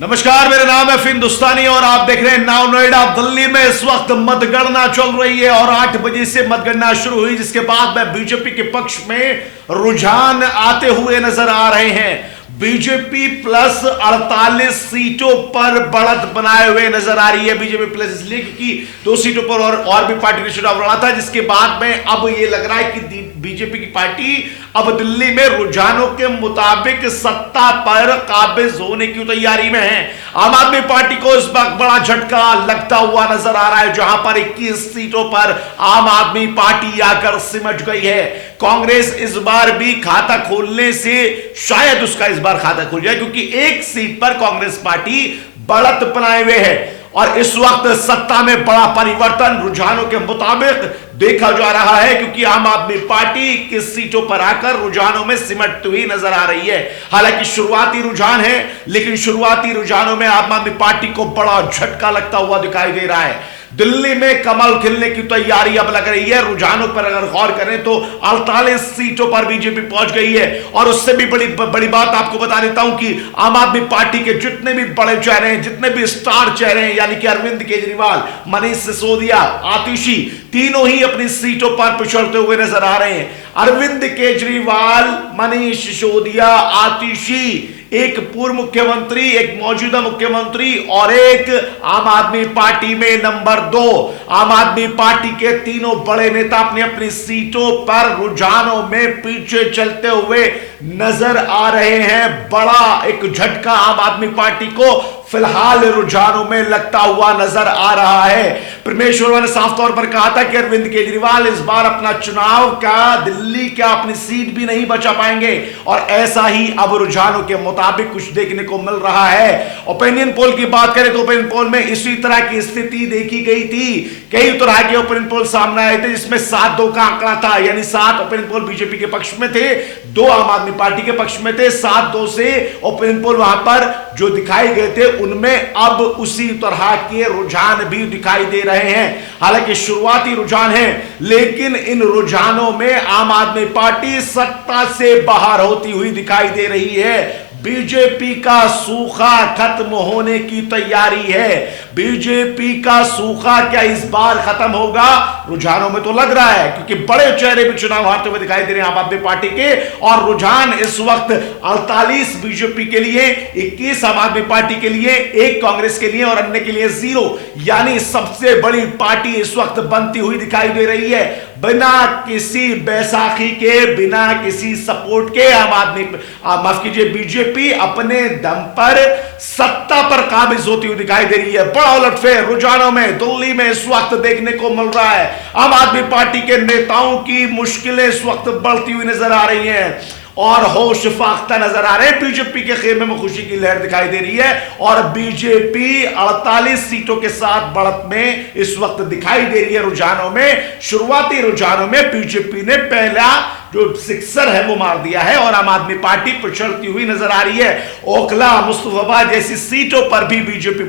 नमस्कार, मेरा नाम है हिंदुस्तानी और आप देख रहे हैं नाउ नोएडा। दिल्ली में इस वक्त मतगणना चल रही है और 8 बजे से मतगणना शुरू हुई, जिसके बाद में बीजेपी के पक्ष में रुझान आते हुए नजर आ रहे हैं। बीजेपी प्लस 48 सीटों पर बढ़त बनाए हुए नजर आ रही है। बीजेपी प्लस इसलिए क्योंकि 2 सीटों पर और भी पार्टी ने चुनाव लड़ा था, जिसके बाद में अब यह लग रहा है कि बीजेपी की पार्टी अब दिल्ली में रुझानों के मुताबिक सत्ता पर काबिज होने की तैयारी में है। आम आदमी पार्टी को इस वक्त बड़ा झटका लगता हुआ नजर आ रहा है, जहां पर 21 सीटों पर आम आदमी पार्टी आकर सिमट गई है। कांग्रेस इस बार भी खाता खोलने से शायद उसका इस बार खाता खुल जाए, क्योंकि 1 सीट पर कांग्रेस पार्टी बढ़त बनाए हुए है और इस वक्त सत्ता में बड़ा परिवर्तन रुझानों के मुताबिक देखा जा रहा है, क्योंकि आम आदमी पार्टी 21 सीटों पर आकर रुझानों में सिमटती हुई नजर आ रही है। हालांकि शुरुआती रुझान है, लेकिन शुरुआती रुझानों में आम आदमी पार्टी को बड़ा झटका लगता हुआ दिखाई दे रहा है। दिल्ली में कमल खिलने की तैयारी अब लग रही है। रुझानों पर अगर गौर करें तो 48 सीटों पर बीजेपी पहुंच गई है और उससे भी बड़ी बात आपको बता देता हूं कि आम आदमी पार्टी के जितने भी बड़े चेहरे हैं, जितने भी स्टार चेहरे हैं, यानी कि अरविंद केजरीवाल, मनीष सिसोदिया, आतिशी, तीनों ही अपनी सीटों पर पिछड़ते हुए नजर आ रहे हैं। अरविंद केजरीवाल, मनीष सिसोदिया, आतिशी, एक पूर्व मुख्यमंत्री, एक मौजूदा मुख्यमंत्री और एक आम आदमी पार्टी में नंबर 2। आम आदमी पार्टी के तीनों बड़े नेता अपनी अपनी सीटों पर रुझानों में पीछे चलते हुए नजर आ रहे हैं। बड़ा एक झटका आम आदमी पार्टी को फिलहाल रुझानों में लगता हुआ नजर आ रहा है। परमेश्वर ने साफ तौर पर कहा था कि अरविंद केजरीवाल इस बार अपना चुनाव का, दिल्ली का, अपनी सीट भी नहीं बचा पाएंगे और ऐसा ही अब रुझानों के मुताबिक कुछ देखने को मिल रहा है। ओपिनियन पोल की बात करें तो ओपिनियन पोल में इसी तरह की स्थिति देखी गई थी। कई तरह के ओपिनियन पोल सामने आए थे, जिसमें 7-2 का आंकड़ा था, यानी 7 ओपिनियन पोल बीजेपी के पक्ष में थे, 2 आम आदमी पार्टी के पक्ष में थे। 7-2 से ओपिनियन पोल वहां पर जो दिखाई गए थे उनमें अब उसी तरह के रुझान भी दिखाई दे रहे हैं। हालांकि शुरुआती रुझान है, लेकिन इन रुझानों में आम आदमी पार्टी सत्ता से बाहर होती हुई दिखाई दे रही है। बीजेपी का सूखा खत्म होने की तैयारी है। बीजेपी का सूखा क्या इस बार खत्म होगा? रुझानों में तो लग रहा है, क्योंकि बड़े चेहरे भी चुनाव हारते हुए दिखाई दे रहे हैं आम आदमी पार्टी के, और रुझान इस वक्त 48 बीजेपी के लिए, 21 आम आदमी पार्टी के लिए, 1 कांग्रेस के लिए और अन्य के लिए 0, यानी सबसे बड़ी पार्टी इस वक्त बनती हुई दिखाई दे रही है। बिना किसी बैसाखी के, बिना किसी सपोर्ट के आम आदमी, माफ कीजिए, बीजेपी अपने दम पर सत्ता पर काबिज होती हुई दिखाई दे रही है। बड़ा उलटफेर रुझानों में दिल्ली में इस वक्त देखने को मिल रहा है। आम आदमी पार्टी के नेताओं की मुश्किलें इस वक्त बढ़ती हुई नजर आ रही हैं और होश फाख्ता नजर आ रहे हैं। बीजेपी के खेमे में खुशी की लहर दिखाई दे रही है और बीजेपी 48 सीटों के साथ बढ़त में इस वक्त दिखाई दे रही है। रुझानों में, शुरुआती रुझानों में बीजेपी ने पहला जो सिक्सर है वो मार दिया है और आम आदमी पार्टी पिछड़ती हुई नजर आ रही है। ओखला, मुस्तफाबाद जैसी सीटों पर भी बीजेपी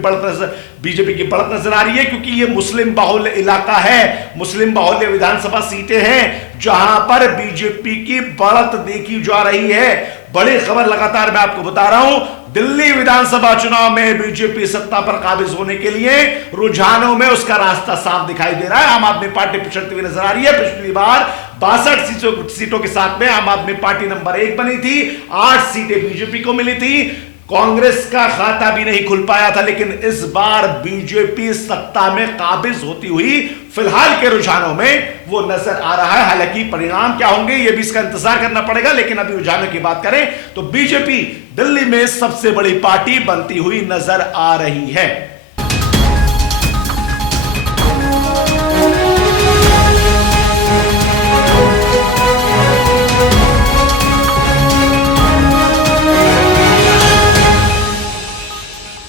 की बढ़त नजर आ रही है, क्योंकि ये मुस्लिम बाहुल्य इलाका है, मुस्लिम बाहुल्य विधानसभा सीटें हैं जहां पर बीजेपी की बढ़त देखी जा रही है। बड़ी खबर लगातार मैं आपको बता रहा हूं, दिल्ली विधानसभा चुनाव में बीजेपी सत्ता पर काबिज होने के लिए रुझानों में उसका रास्ता साफ दिखाई दे रहा है। आम आदमी पार्टी पिछड़ती हुई नजर आ रही है। पिछली बार 62 सीटों के साथ में आम आदमी पार्टी नंबर 1 बनी थी, 8 सीटें बीजेपी को मिली थी, कांग्रेस का खाता भी नहीं खुल पाया था, लेकिन इस बार बीजेपी सत्ता में काबिज होती हुई फिलहाल के रुझानों में वो नजर आ रहा है। हालांकि परिणाम क्या होंगे ये भी इसका इंतजार करना पड़ेगा, लेकिन अभी रुझानों की बात करें तो बीजेपी दिल्ली में सबसे बड़ी पार्टी बनती हुई नजर आ रही है।